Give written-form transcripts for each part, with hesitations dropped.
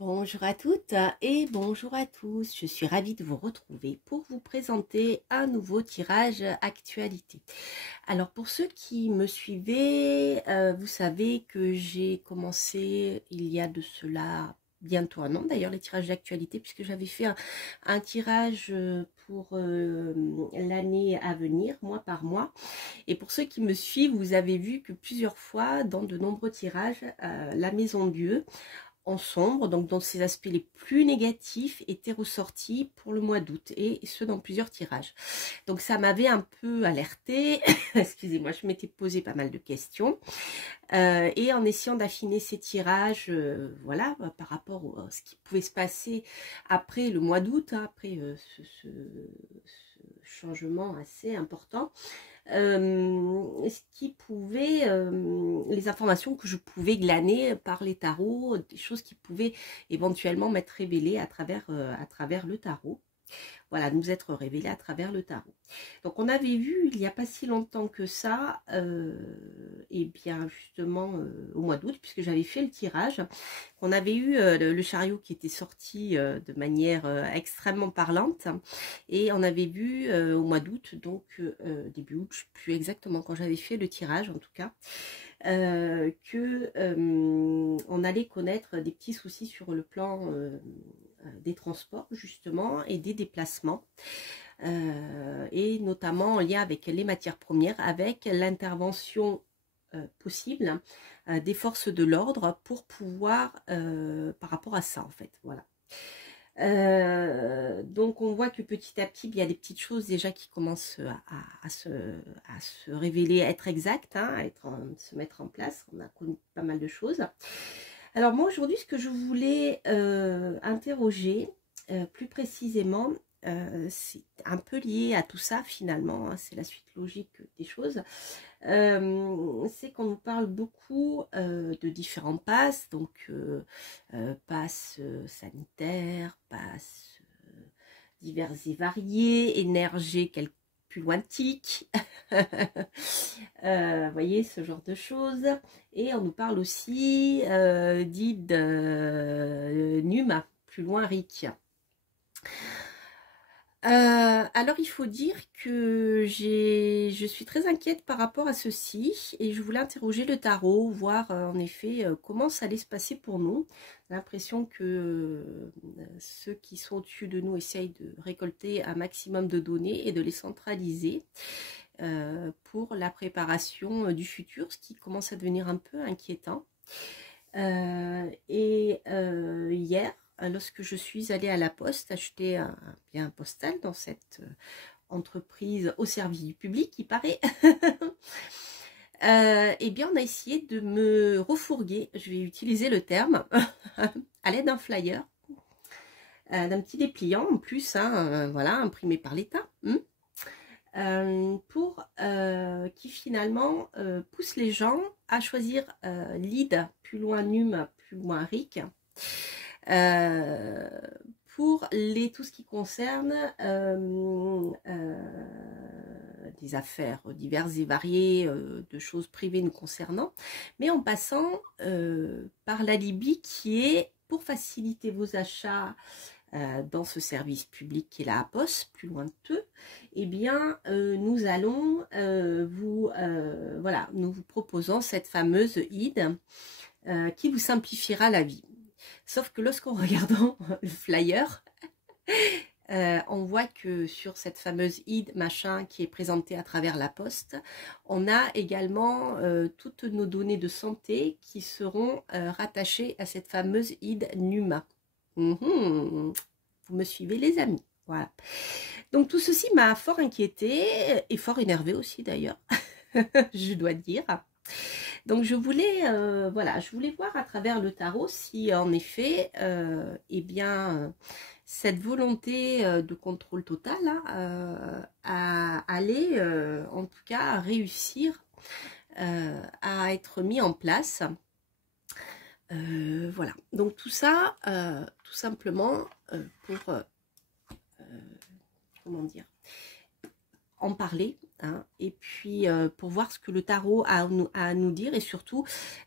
Bonjour à toutes et bonjour à tous, je suis ravie de vous retrouver pour vous présenter un nouveau tirage actualité. Alors pour ceux qui me suivaient, vous savez que j'ai commencé il y a de cela bientôt un an d'ailleurs les tirages d'actualité, puisque j'avais fait un tirage pour l'année à venir, mois par mois. Et pour ceux qui me suivent, vous avez vu que plusieurs fois dans de nombreux tirages, la maison Dieu en sombre, donc dans ses aspects les plus négatifs, était ressorti pour le mois d'août, et ce dans plusieurs tirages. Donc ça m'avait un peu alerté, excusez-moi, je m'étais posé pas mal de questions, et en essayant d'affiner ces tirages, voilà, par rapport à ce qui pouvait se passer après le mois d'août, hein, après ce changement assez important, ce qui pouvait, les informations que je pouvais glaner par les tarots, des choses qui pouvaient éventuellement m'être révélées à travers le tarot. Voilà, nous être révélées à travers le tarot. Donc on avait vu il n'y a pas si longtemps que ça, et bien justement au mois d'août, puisque j'avais fait le tirage, qu'on avait eu le chariot qui était sorti de manière extrêmement parlante, et on avait vu au mois d'août, donc début août, je ne sais plus exactement quand j'avais fait le tirage en tout cas, que on allait connaître des petits soucis sur le plan des transports justement et des déplacements, et notamment en lien avec les matières premières, avec l'intervention possible des forces de l'ordre pour pouvoir par rapport à ça en fait, voilà. Donc on voit que petit à petit il y a des petites choses déjà qui commencent à se révéler, à être exactes, hein, se mettre en place. On a connu pas mal de choses. Alors moi aujourd'hui, ce que je voulais interroger plus précisément, c'est un peu lié à tout ça finalement, hein, c'est la suite logique des choses. C'est qu'on nous parle beaucoup de différents passes, donc passes sanitaires, passes divers et variés, énergés plus lointiques, voyez, ce genre de choses. Et on nous parle aussi d'Id Numa, plus loin Rick. Alors il faut dire que je suis très inquiète par rapport à ceci, et je voulais interroger le tarot, voir en effet comment ça allait se passer pour nous. J'ai l'impression que ceux qui sont au-dessus de nous essayent de récolter un maximum de données et de les centraliser pour la préparation du futur, ce qui commence à devenir un peu inquiétant. Hier, lorsque je suis allée à la poste acheter un bien postal dans cette entreprise au service du public, il paraît, eh bien on a essayé de me refourguer, je vais utiliser le terme, à l'aide d'un flyer, d'un petit dépliant en plus, hein, voilà, imprimé par l'État, pour qui finalement pousse les gens à choisir lead, plus loin Num, plus loin Rick, pour tout ce qui concerne des affaires diverses et variées, de choses privées nous concernant, mais en passant par l'alibi qui est pour faciliter vos achats dans ce service public qui est la Poste, plus loin de eux, eh bien nous allons voilà, nous vous proposons cette fameuse ID qui vous simplifiera la vie. Sauf que lorsqu'on regarde le flyer, on voit que sur cette fameuse ID machin qui est présentée à travers la poste, on a également toutes nos données de santé qui seront rattachées à cette fameuse ID Numa. Vous me suivez les amis, voilà. Donc tout ceci m'a fort inquiétée et fort énervée aussi d'ailleurs, je dois dire. Donc je voulais, voilà, je voulais voir à travers le tarot si en effet, eh bien, cette volonté de contrôle total allait, en tout cas, réussir à être mis en place. Voilà, donc tout ça, tout simplement pour, comment dire, en parler hein, et puis pour voir ce que le tarot a à nous dire, et surtout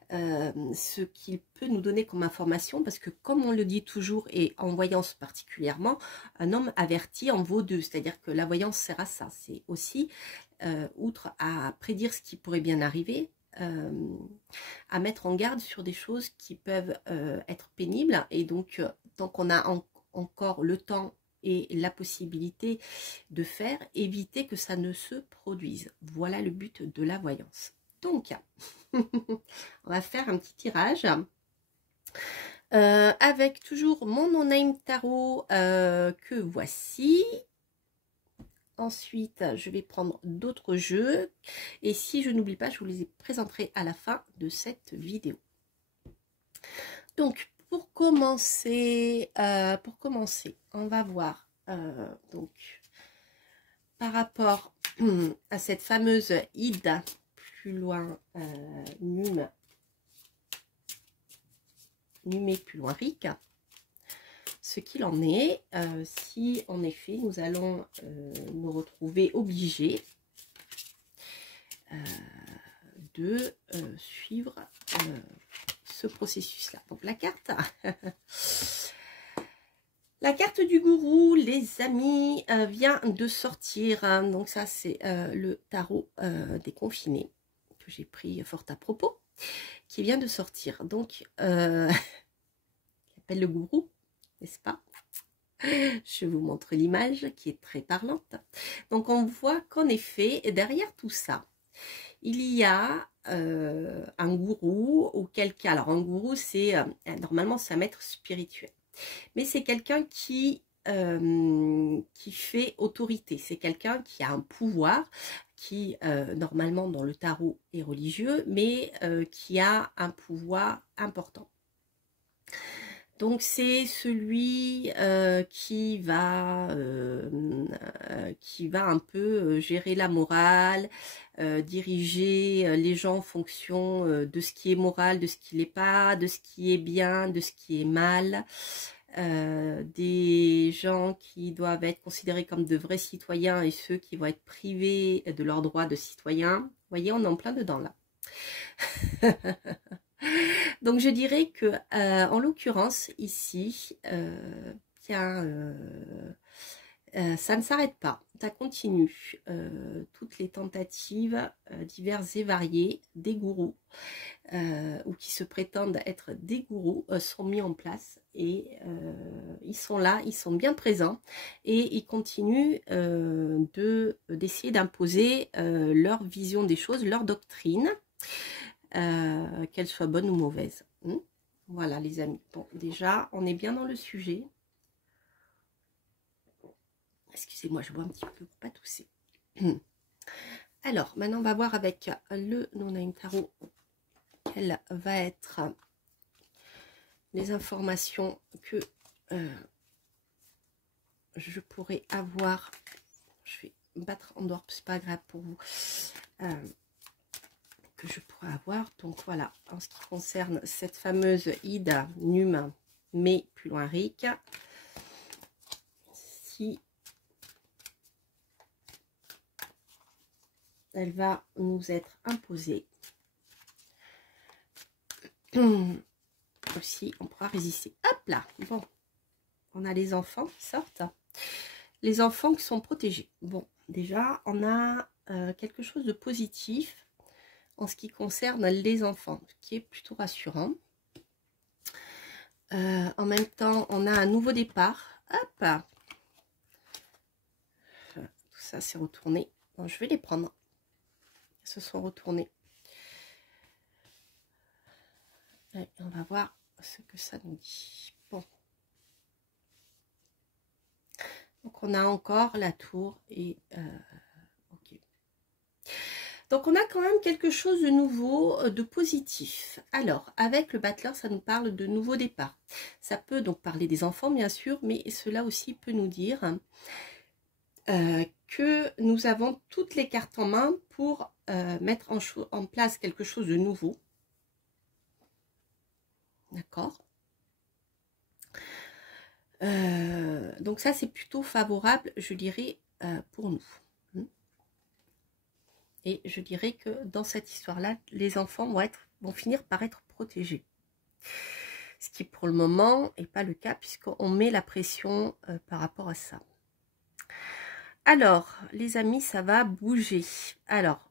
ce qu'il peut nous donner comme information, parce que comme on le dit toujours, et en voyance particulièrement, un homme averti en vaut deux, c'est-à-dire que la voyance sert à ça, c'est aussi, outre à prédire ce qui pourrait bien arriver, à mettre en garde sur des choses qui peuvent être pénibles, et donc tant qu'on a encore le temps et la possibilité de faire, éviter que ça ne se produise. Voilà le but de la voyance. Donc, on va faire un petit tirage avec toujours mon no-name tarot que voici. Ensuite, je vais prendre d'autres jeux. Et si je n'oublie pas, je vous les présenterai à la fin de cette vidéo. Donc, pour commencer, on va voir donc par rapport à cette fameuse Ida, plus loin, Numé plus loin Ric, ce qu'il en est, si en effet nous allons nous retrouver obligés de suivre ce processus-là. Donc la carte, la carte du gourou, les amis, vient de sortir. Hein. Donc ça, c'est le tarot déconfiné que j'ai pris fort à propos, qui vient de sortir. Donc, il appelle le gourou, n'est-ce pas? Je vous montre l'image qui est très parlante. Donc, on voit qu'en effet, derrière tout ça, il y a un gourou ou quelqu'un. Alors, un gourou, c'est normalement, c'est un maître spirituel. Mais c'est quelqu'un qui fait autorité. C'est quelqu'un qui a un pouvoir, qui, normalement, dans le tarot, est religieux, mais qui a un pouvoir important. Donc c'est celui qui va un peu gérer la morale, diriger les gens en fonction de ce qui est moral, de ce qui n'est pas, de ce qui est bien, de ce qui est mal. Des gens qui doivent être considérés comme de vrais citoyens et ceux qui vont être privés de leurs droits de citoyens. Vous voyez, on est en plein dedans là. Donc je dirais que en l'occurrence ici, ça ne s'arrête pas, ça continue. Toutes les tentatives diverses et variées des gourous ou qui se prétendent être des gourous sont mis en place, et ils sont là, ils sont bien présents, et ils continuent d'essayer d'imposer leur vision des choses, leur doctrine. Qu'elle soit bonne ou mauvaise. Voilà les amis. Bon, déjà, on est bien dans le sujet. Excusez-moi, je bois un petit peu pour pas tousser. Alors, maintenant, on va voir avec le no-name tarot quelles va être les informations que je pourrais avoir. Je vais me battre en dehors, c'est pas grave pour vous. Que je pourrais avoir. Donc voilà, en ce qui concerne cette fameuse Ida Num, mais plus loin Ric, si elle va nous être imposée, aussi on pourra résister. Hop là, bon, on a les enfants qui sortent, les enfants qui sont protégés. Bon, déjà on a quelque chose de positif en ce qui concerne les enfants, ce qui est plutôt rassurant. En même temps, on a un nouveau départ. Hop, tout ça c'est retourné. Bon, je vais les prendre. Ils se sont retournés. Et on va voir ce que ça nous dit. Bon. Donc on a encore la tour et ok. Donc on a quand même quelque chose de nouveau, de positif. Alors avec le battleur, ça nous parle de nouveau départ. Ça peut donc parler des enfants bien sûr, mais cela aussi peut nous dire que nous avons toutes les cartes en main pour mettre en place quelque chose de nouveau. D'accord. Donc ça c'est plutôt favorable, je dirais, pour nous. Et je dirais que dans cette histoire-là, les enfants vont finir par être protégés. Ce qui pour le moment n'est pas le cas puisqu'on met la pression par rapport à ça. Alors, les amis, ça va bouger. Alors,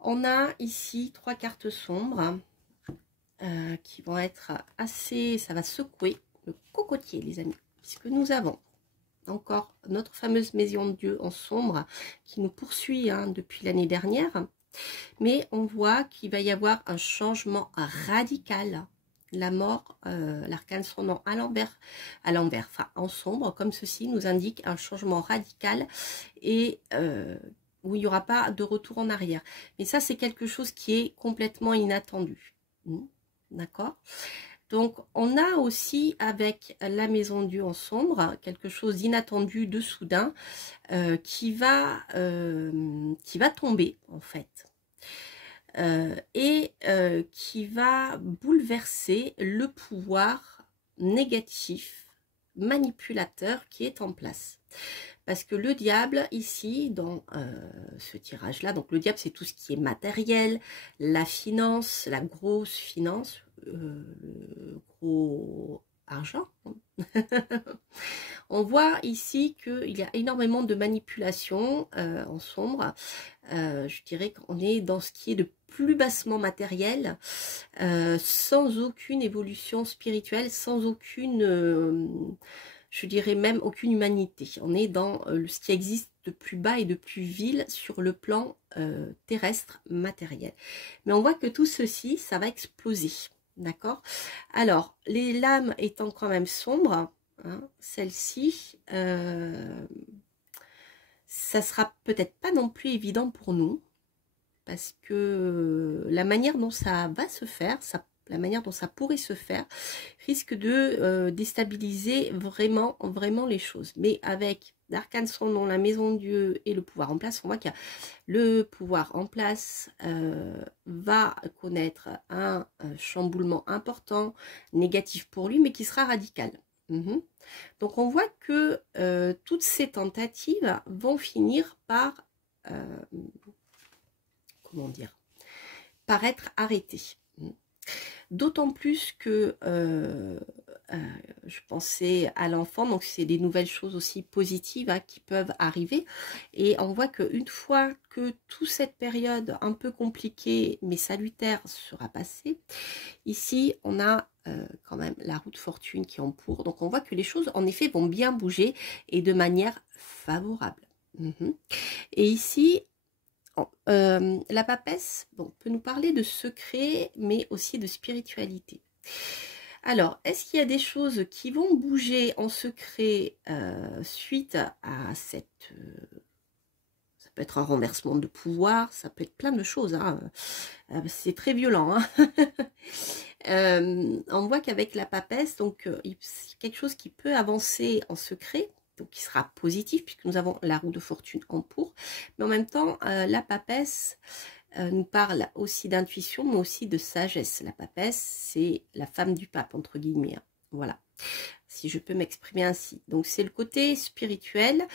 on a ici 3 cartes sombres qui vont être assez... Ça va secouer le cocotier, les amis, puisque nous avons encore notre fameuse maison de Dieu en sombre qui nous poursuit depuis l'année dernière. Mais on voit qu'il va y avoir un changement radical. La mort, l'arcane son nom à l'envers, enfin en sombre, comme ceci nous indique un changement radical et où il n'y aura pas de retour en arrière. Mais ça, c'est quelque chose qui est complètement inattendu. D'accord ? Donc, on a aussi avec la maison de Dieu en sombre, quelque chose d'inattendu, de soudain, qui va tomber, en fait. Qui va bouleverser le pouvoir négatif, manipulateur qui est en place. Parce que le diable, ici, dans ce tirage-là, donc le diable, c'est tout ce qui est matériel, la finance, la grosse finance, le gros argent. On voit ici qu'il y a énormément de manipulation en sombre. Je dirais qu'on est dans ce qui est de plus bassement matériel, sans aucune évolution spirituelle, sans aucune, je dirais même aucune humanité. On est dans ce qui existe de plus bas et de plus vil sur le plan terrestre matériel. Mais on voit que tout ceci, ça va exploser. D'accord? Alors, les lames étant quand même sombres, celle-ci, ça sera peut-être pas non plus évident pour nous, parce que la manière dont ça va se faire, la manière dont ça pourrait se faire, risque de déstabiliser vraiment les choses. Mais avec l'arcane son nom, la maison de Dieu et le pouvoir en place, on voit qu'il y a le pouvoir en place va connaître un chamboulement important, négatif pour lui, mais qui sera radical. Donc on voit que toutes ces tentatives vont finir par comment dire, par être arrêtées. D'autant plus que je pensais à l'enfant, donc c'est des nouvelles choses aussi positives qui peuvent arriver. Et on voit qu'une fois que toute cette période un peu compliquée mais salutaire sera passée, ici on a quand même la roue de fortune qui est en cours. Donc on voit que les choses en effet vont bien bouger et de manière favorable. Et ici, la papesse peut nous parler de secrets, mais aussi de spiritualité. Alors, est-ce qu'il y a des choses qui vont bouger en secret suite à cette... ça peut être un renversement de pouvoir, ça peut être plein de choses. C'est très violent. On voit qu'avec la papesse, donc c'est quelque chose qui peut avancer en secret, donc qui sera positif puisque nous avons la roue de fortune en pour, mais en même temps la papesse nous parle aussi d'intuition mais aussi de sagesse. La papesse, c'est la femme du pape entre guillemets, voilà, si je peux m'exprimer ainsi. Donc c'est le côté spirituel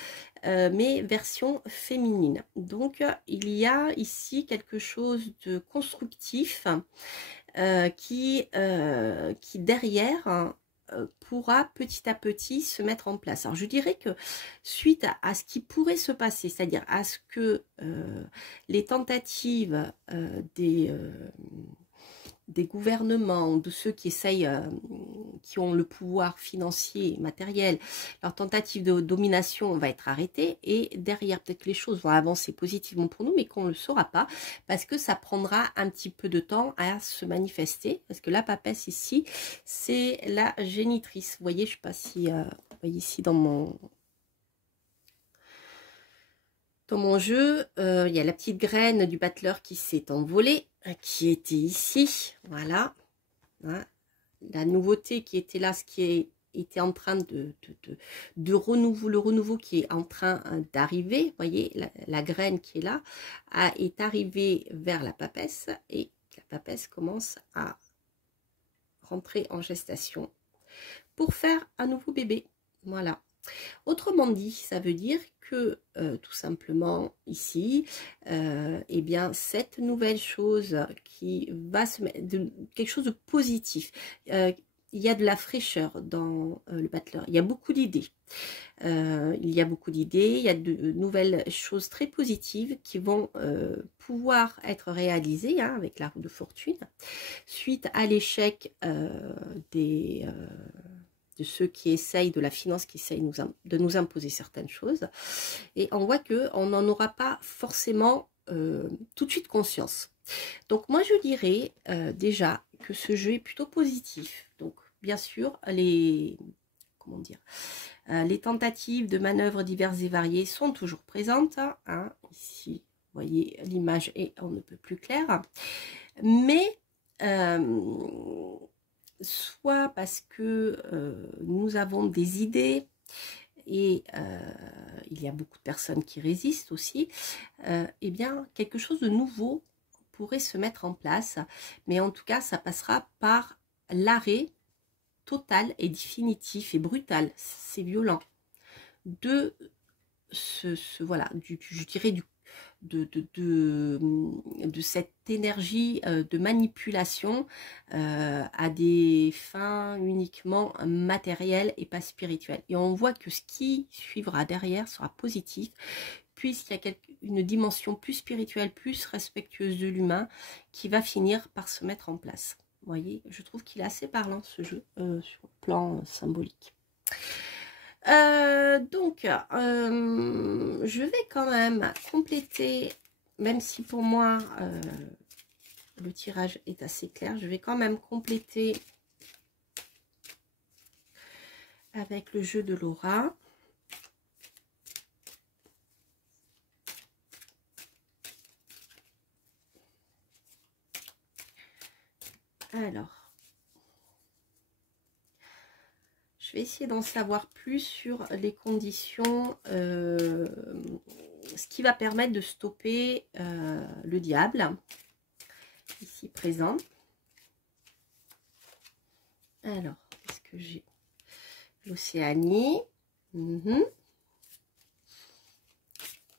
mais version féminine. Donc il y a ici quelque chose de constructif qui derrière pourra petit à petit se mettre en place. Alors je dirais que suite à ce qui pourrait se passer, c'est-à-dire à ce que les tentatives des gouvernements, de ceux qui essayent, qui ont le pouvoir financier, matériel, leur tentative de domination va être arrêtée et derrière peut-être que les choses vont avancer positivement pour nous mais qu'on ne le saura pas parce que ça prendra un petit peu de temps à se manifester parce que la papesse ici c'est la génitrice. Vous voyez, je ne sais pas si vous voyez ici dans mon jeu, il y a la petite graine du battleur qui s'est envolée, qui était ici, voilà. La nouveauté qui était là, ce qui était en train de renouveau, le renouveau qui est en train d'arriver, vous voyez, la graine qui est là, est arrivée vers la papesse et la papesse commence à rentrer en gestation pour faire un nouveau bébé, voilà. Autrement dit, ça veut dire que tout simplement ici, eh bien cette nouvelle chose qui va se mettre, quelque chose de positif. Il y a de la fraîcheur dans le battleur, il y a beaucoup d'idées. Il y a beaucoup d'idées, il y a de nouvelles choses très positives qui vont pouvoir être réalisées hein, avec la roue de fortune, suite à l'échec de ceux qui essayent, de la finance qui essaye de nous imposer certaines choses. Et on voit qu'on n'en aura pas forcément tout de suite conscience. Donc moi je dirais déjà que ce jeu est plutôt positif. Donc bien sûr, comment dire, les tentatives de manœuvres diverses et variées sont toujours présentes. Hein. Ici, vous voyez, l'image est on ne peut plus claire. Mais soit parce que nous avons des idées et il y a beaucoup de personnes qui résistent aussi, eh bien quelque chose de nouveau pourrait se mettre en place, mais en tout cas ça passera par l'arrêt total et définitif et brutal, c'est violent, de voilà, je dirais de cette énergie de manipulation à des fins uniquement matérielles et pas spirituelles. Et on voit que ce qui suivra derrière sera positif, puisqu'il y a une dimension plus spirituelle, plus respectueuse de l'humain, qui va finir par se mettre en place. Vous voyez, je trouve qu'il est assez parlant ce jeu sur le plan symbolique. Donc, je vais quand même compléter, même si pour moi le tirage est assez clair, je vais quand même compléter avec le jeu de Laura. Alors, je vais essayer d'en savoir plus sur les conditions, ce qui va permettre de stopper le diable, ici présent. Alors, est-ce que j'ai l'Océanie?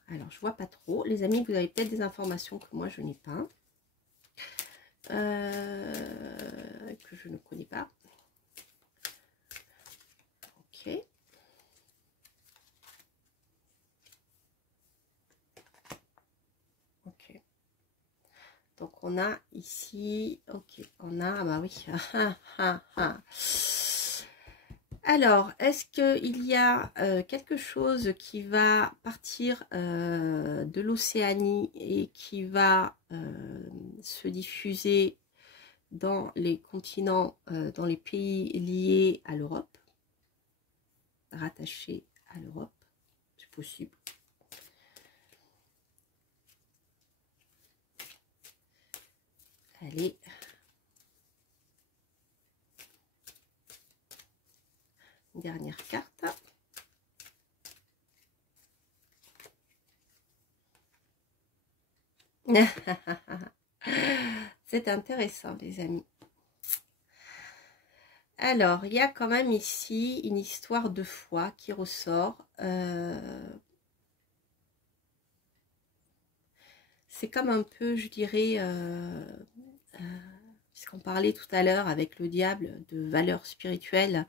Alors, je vois pas trop. Les amis, vous avez peut-être des informations que moi, je n'ai pas. Que je ne connais pas. Ok. Ok. Donc, on a ici... Ok, on a... bah oui. Alors, est-ce qu'il y a quelque chose qui va partir de l'Océanie et qui va se diffuser dans les continents, dans les pays liés à l'Europe, rattachés à l'Europe? C'est possible. Allez. Dernière carte. C'est intéressant, les amis. Alors, il y a quand même ici une histoire de foi qui ressort. C'est comme un peu, je dirais, puisqu'on parlait tout à l'heure avec le diable de valeurs spirituelles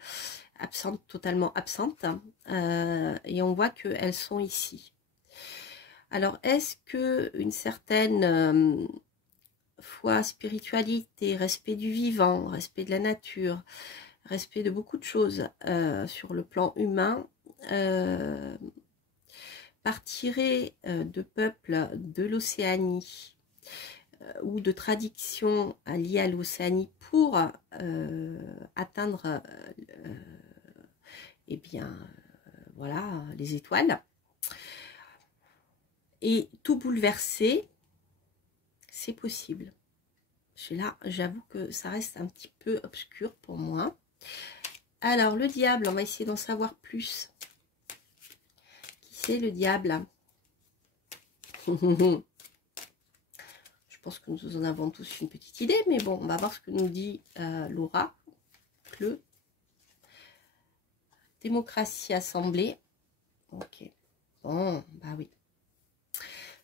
absentes, totalement absentes, et on voit qu'elles sont ici. Alors, est-ce que une certaine foi, spiritualité, respect du vivant, respect de la nature, respect de beaucoup de choses sur le plan humain, partirait de peuples de l'Océanie ou de traditions liées à l'Océanie pour atteindre eh bien voilà, les étoiles, et tout bouleverser, c'est possible. Là, j'avoue que ça reste un petit peu obscur pour moi. Alors, le diable, on va essayer d'en savoir plus. Qui c'est le diable? Je pense que nous en avons tous une petite idée, mais bon, on va voir ce que nous dit Laura. Démocratie assemblée. Ok. Bon, bah oui.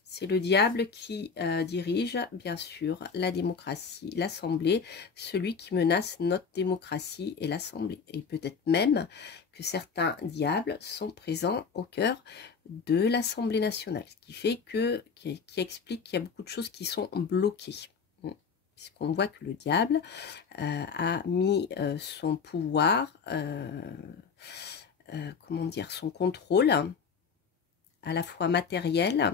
C'est le diable qui dirige, bien sûr, la démocratie, l'Assemblée, celui qui menace notre démocratie et l'Assemblée. Et peut-être même que certains diables sont présents au cœur de l'Assemblée nationale, ce qui fait que, qui explique qu'il y a beaucoup de choses qui sont bloquées. Puisqu'on voit que le diable a mis son pouvoir, comment dire, son contrôle, à la fois matériel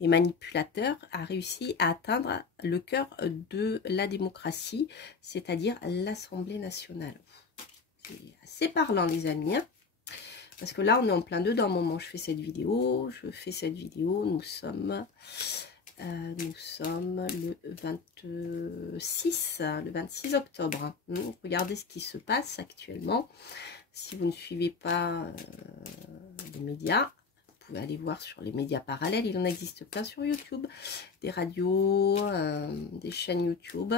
et manipulateur, a réussi à atteindre le cœur de la démocratie, c'est-à-dire l'Assemblée nationale. C'est assez parlant, les amis, hein, parce que là, on est en plein dedans au moment où je fais cette vidéo. Nous sommes le 26 octobre. Regardez ce qui se passe actuellement. Si vous ne suivez pas les médias, vous pouvez aller voir sur les médias parallèles. Il en existe plein sur YouTube. Des radios, des chaînes YouTube.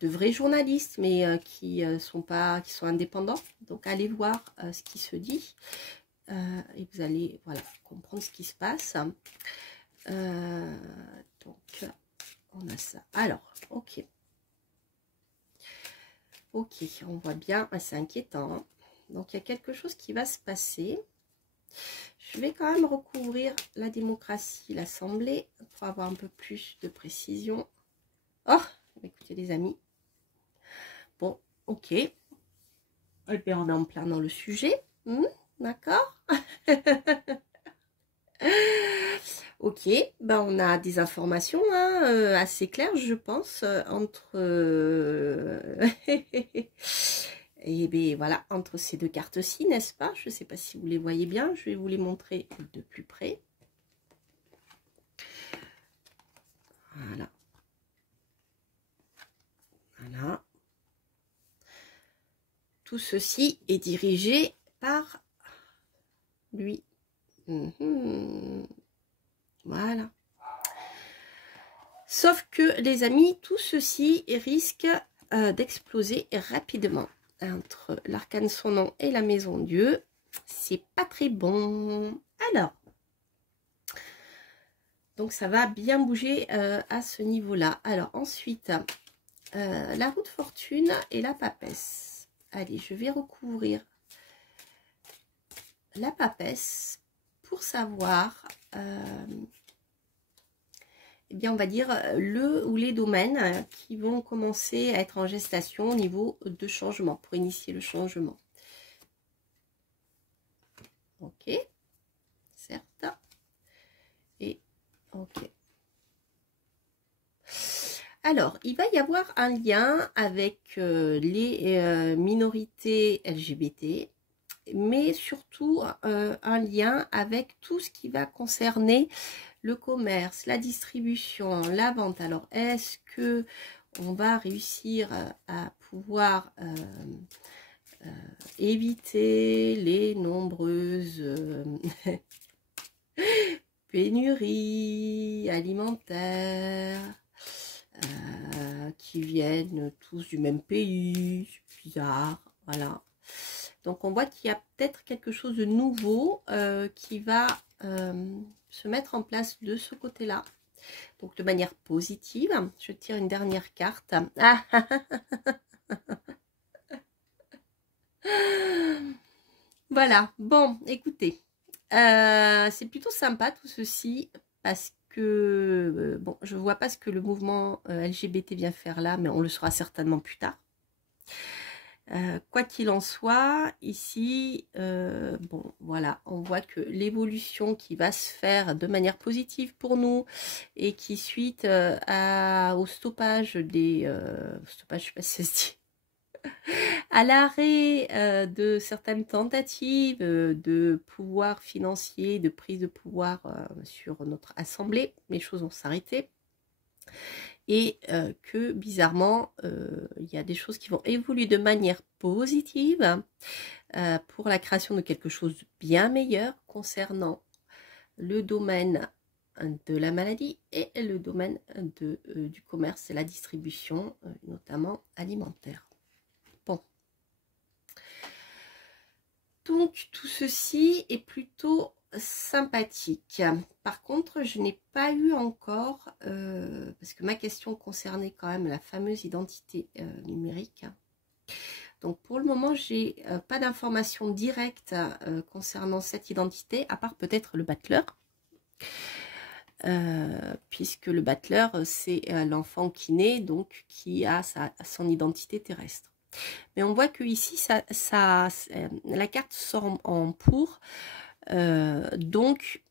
De vrais journalistes, mais qui sont indépendants. Donc, allez voir ce qui se dit. Et vous allez comprendre ce qui se passe. Donc, on a ça. Alors, ok. Ok, on voit bien. C'est inquiétant. Hein. Donc, il y a quelque chose qui va se passer. Je vais quand même recouvrir la démocratie, l'Assemblée, pour avoir un peu plus de précision. Oh, écoutez les amis. Bon, ok. Eh bien, on est en plein dans le sujet. D'accord. Ok, ben on a des informations assez claires, je pense, entre et bien voilà, entre ces deux cartes-ci, n'est-ce pas? Je ne sais pas si vous les voyez bien, je vais vous les montrer de plus près. Voilà. Voilà. Tout ceci est dirigé par lui. Voilà. Sauf que, les amis, tout ceci risque d'exploser rapidement. Entre l'arcane son nom et la maison Dieu, c'est pas très bon. Alors, donc ça va bien bouger à ce niveau-là. Alors ensuite, la roue de fortune et la papesse. Allez, je vais recouvrir la papesse pour savoir... eh bien, on va dire le ou les domaines qui vont commencer à être en gestation au niveau de changement, pour initier le changement. Ok, certes. Et ok. Alors, il va y avoir un lien avec les minorités LGBT, mais surtout un lien avec tout ce qui va concerner le commerce, la distribution, la vente. Alors, est-ce que on va réussir à pouvoir éviter les nombreuses pénuries alimentaires qui viennent tous du même pays? C'est bizarre, voilà. Donc, on voit qu'il y a peut-être quelque chose de nouveau qui va se mettre en place de ce côté-là. Donc, de manière positive. Je tire une dernière carte. Ah. Voilà. Bon, écoutez. C'est plutôt sympa tout ceci parce que, bon, je vois pas ce que le mouvement LGBT vient faire là, mais on le saura certainement plus tard. Quoi qu'il en soit, ici, bon, voilà, on voit que l'évolution qui va se faire de manière positive pour nous et qui, suite au stoppage des... stoppage, je sais pas si ça se dit, à l'arrêt de certaines tentatives de pouvoir financier, de prise de pouvoir sur notre assemblée, les choses vont s'arrêter. Et que bizarrement, il y a des choses qui vont évoluer de manière positive pour la création de quelque chose de bien meilleur concernant le domaine de la maladie et le domaine du commerce et la distribution, notamment alimentaire. Bon. Donc, tout ceci est plutôt sympathique. Par contre, je n'ai pas eu encore, parce que ma question concernait quand même la fameuse identité numérique. Donc pour le moment, j'ai pas d'informations directes concernant cette identité, à part peut-être le battleur. Puisque le battleur, c'est l'enfant qui naît, donc qui a son identité terrestre. Mais on voit que ici, la carte sort en pour, donc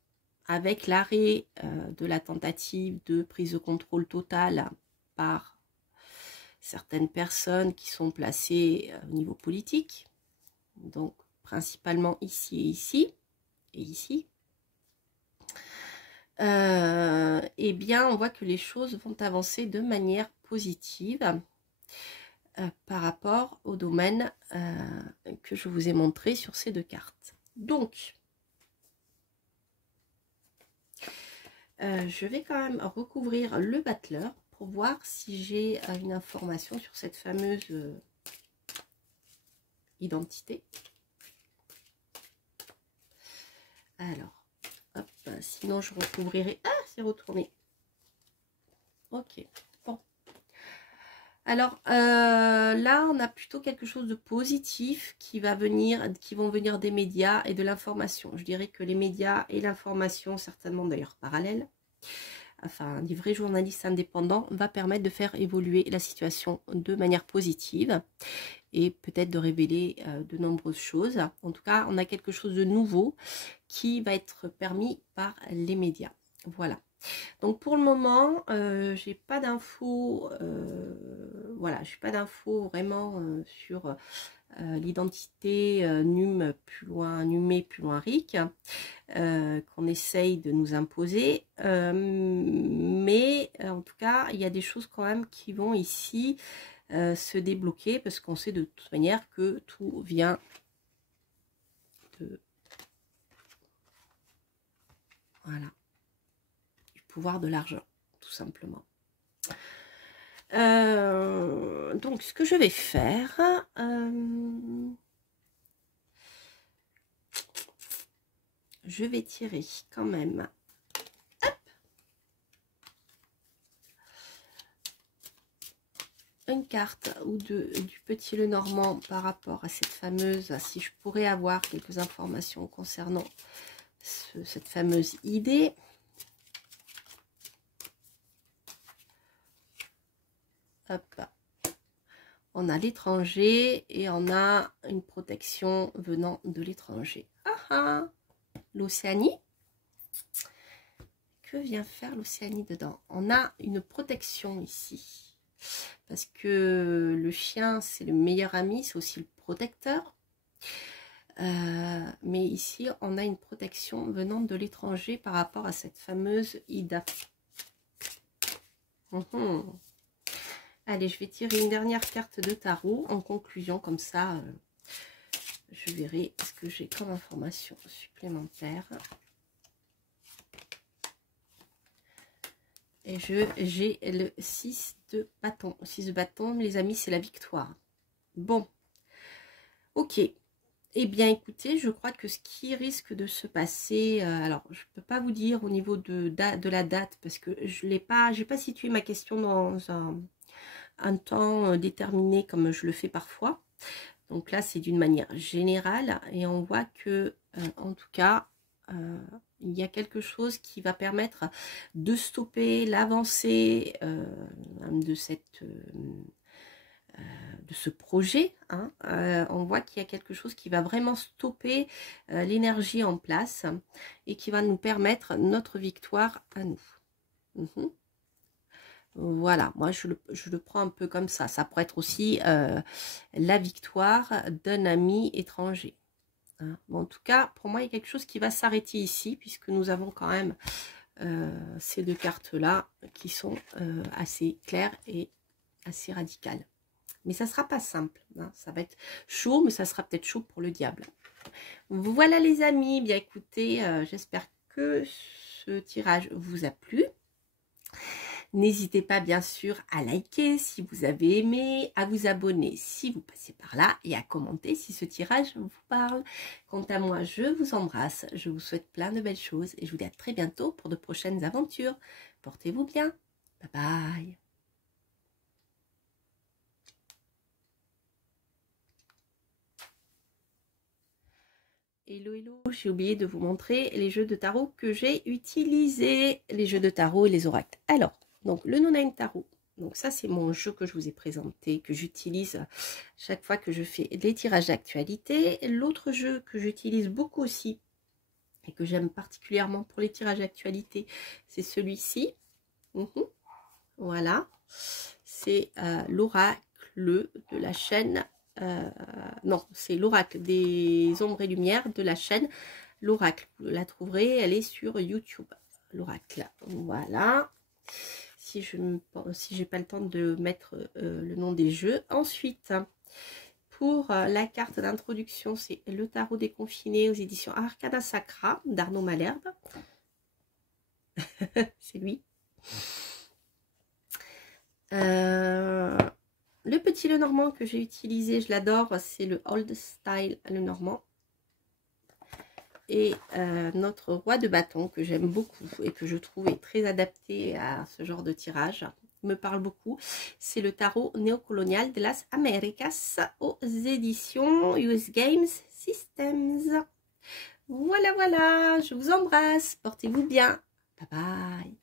avec l'arrêt de la tentative de prise de contrôle totale par certaines personnes qui sont placées au niveau politique, donc principalement ici et ici, et ici, eh bien on voit que les choses vont avancer de manière positive par rapport au domaine que je vous ai montré sur ces deux cartes. Donc, je vais quand même recouvrir le battleur pour voir si j'ai une information sur cette fameuse identité. Alors, hop, sinon je recouvrirai. Ah, c'est retourné. Ok, bon. Alors, là, on a plutôt quelque chose de positif qui vont venir des médias et de l'information. Je dirais que les médias et l'information, certainement d'ailleurs parallèles, enfin des vrais journalistes indépendants, va permettre de faire évoluer la situation de manière positive et peut-être de révéler de nombreuses choses. En tout cas, on a quelque chose de nouveau qui va être permis par les médias. Voilà. Donc pour le moment, j'ai pas d'infos, voilà, j'ai pas d'infos vraiment sur l'identité numé plus loin RIC qu'on essaye de nous imposer, mais en tout cas il y a des choses quand même qui vont ici se débloquer, parce qu'on sait de toute manière que tout vient de, voilà, du pouvoir de l'argent, tout simplement. Donc ce que je vais faire, je vais tirer quand même, hop, une carte ou deux du Petit Lenormand par rapport à cette fameuse, si je pourrais avoir quelques informations concernant cette fameuse idée. Hop. On a l'étranger et on a une protection venant de l'étranger. Ah ah, l'Océanie. Que vient faire l'Océanie dedans? On a une protection ici. Parce que le chien, c'est le meilleur ami, c'est aussi le protecteur. Mais ici, on a une protection venant de l'étranger par rapport à cette fameuse Ida. Allez, je vais tirer une dernière carte de tarot en conclusion, comme ça, je verrai ce que j'ai comme information supplémentaire. Et j'ai le 6 de bâton. 6 de bâton, les amis, c'est la victoire. Bon, ok. Eh bien, écoutez, je crois que ce qui risque de se passer, alors je ne peux pas vous dire au niveau de la date, parce que je n'ai pas situé ma question dans un temps déterminé comme je le fais parfois. Donc là, c'est d'une manière générale, et on voit que, en tout cas, il y a quelque chose qui va permettre de stopper l'avancée de ce projet, hein. On voit qu'il y a quelque chose qui va vraiment stopper l'énergie en place et qui va nous permettre notre victoire à nous. Voilà, moi je le prends un peu comme ça. Ça pourrait être aussi la victoire d'un ami étranger. Hein. Bon, en tout cas, pour moi, il y a quelque chose qui va s'arrêter ici, puisque nous avons quand même ces deux cartes-là qui sont assez claires et assez radicales. Mais ça ne sera pas simple. Hein. Ça va être chaud, mais ça sera peut-être chaud pour le diable. Voilà les amis, bien écoutez, j'espère que ce tirage vous a plu. N'hésitez pas bien sûr à liker si vous avez aimé, à vous abonner si vous passez par là et à commenter si ce tirage vous parle. Quant à moi, je vous embrasse, je vous souhaite plein de belles choses et je vous dis à très bientôt pour de prochaines aventures. Portez-vous bien. Bye bye. Hello, hello, j'ai oublié de vous montrer les jeux de tarot que j'ai utilisés, les jeux de tarot et les oracles. Alors, donc le No Name Tarot, donc ça c'est mon jeu que je vous ai présenté, que j'utilise chaque fois que je fais des tirages d'actualité. L'autre jeu que j'utilise beaucoup aussi, et que j'aime particulièrement pour les tirages d'actualité, c'est celui-ci. Voilà, c'est l'oracle de la chaîne... non, c'est l'oracle des ombres et lumières de la chaîne l'oracle. Vous la trouverez, elle est sur YouTube. L'oracle, voilà. Si j'ai pas le temps de mettre le nom des jeux. Ensuite, pour la carte d'introduction, c'est le tarot déconfiné aux éditions Arcana Sacra d'Arnaud Malherbe. C'est lui. Le petit Lenormand que j'ai utilisé, je l'adore, c'est le Old Style Lenormand. Et notre roi de bâton que j'aime beaucoup et que je trouve est très adapté à ce genre de tirage, me parle beaucoup, c'est le tarot néocolonial de las Américas aux éditions US Games Systems. Voilà, voilà, je vous embrasse, portez-vous bien, bye bye.